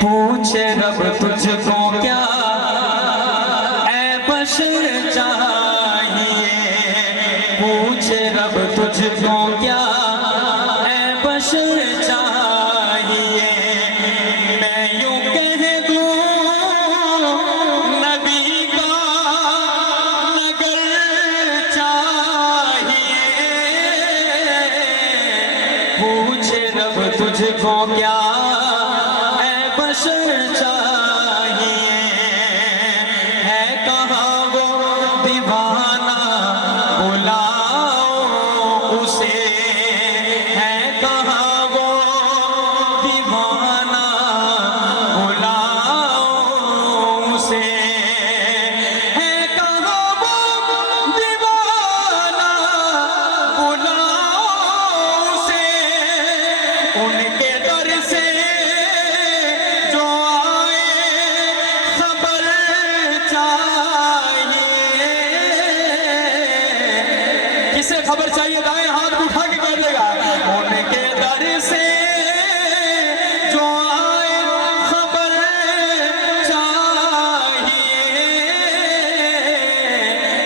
پوچھے رب تجھ کو کیا اے بشر چاہیے، پوچھے رب تجھ کو کیا اے بشر چاہیے، میں یوں کہہ دوں نبی کا نگر چاہیے، پوچھے رب تجھ کو کیا بشر چاہیے، ہے کہاں وہ دیوانہ بلاؤ اسے، ہے کہاں وہ دیوانہ بلاؤ اسے، ہے کہاں وہ دیوانہ بلاؤ اسے، ان کے در سے کسے خبر چاہیے دائیں ہاتھ اٹھا کے کہہ دے گا، ان کے در سے جو آئے خبر چاہیے،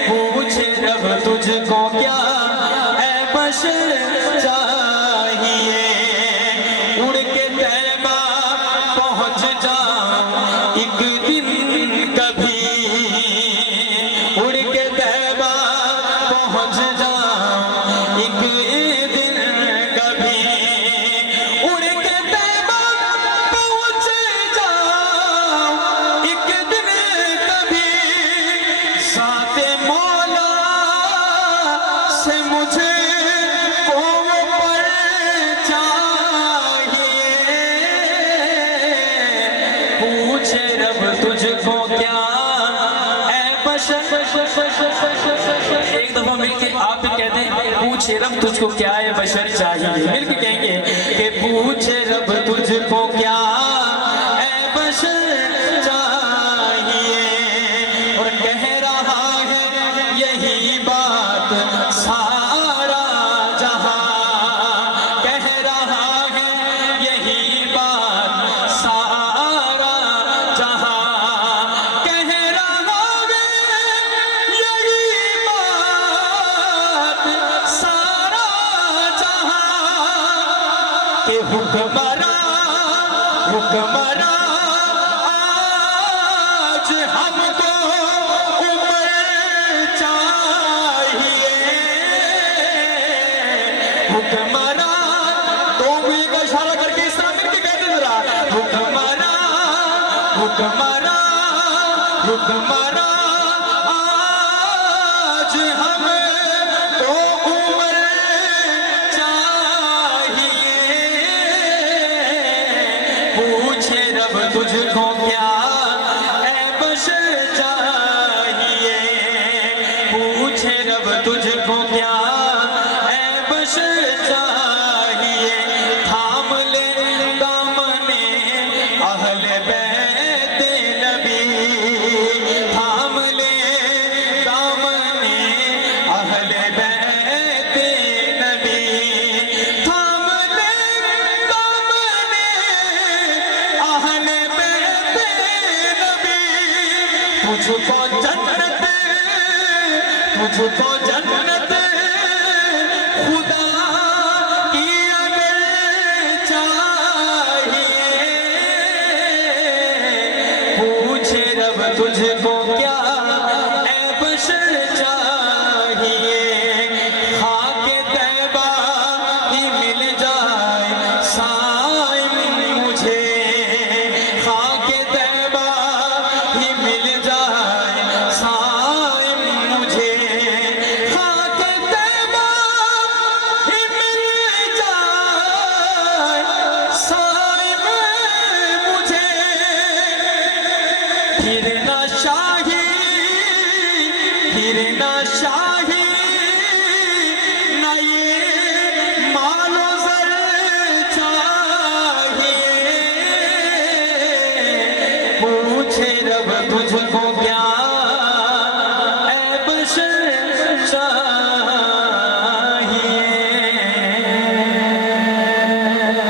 پوچھے رب تجھ کو کیا اے بشر چاہیے، اڑ کے طیبہ پہنچ جاؤں ایک دن کبھی، اڑ کے طیبہ پہنچ جاؤں ایک دن کبھی، اڑ کے طیبہ پہنچ جاؤں ایک دن کبھی، ذات مولا سے مجھے کو پر چاہیے، پوچھے رب تجھ کو کیا اے بشر، ایک دفعہ مل کے آپ بھی کہتے ہیں پوچھے رب تجھ کو کیا ہے بشر چاہیے، مل کے کہیں گے کہ پوچھے رب تجھ کو کیا اے بشر چاہیے، اور کہہ رہا ہے یہی بات سارا جہاں، کہہ رہا ہے یہی بات سارا جہاں، کہہ رہا ہے یہی بات سارا جہاں، کہ حکمراں آج ہم کو عمر چاہیے، حکمراں تو انگلی کا اشارہ کر کے اس طرح مل کے کہتے ذرا، حکمراں آج ہمیں تو عمر چاہیے، پوچھے رب تجھ کو کیا اے بشر چاہیے، پوچھے رب تجھ کو کیا اے بشر چاہیے، تھام لے دامن اہل بیت نبی، تھام لے دامن اہل بیت نبی، تھام لے دامن اہل بیت نبی، تجھ کو جنت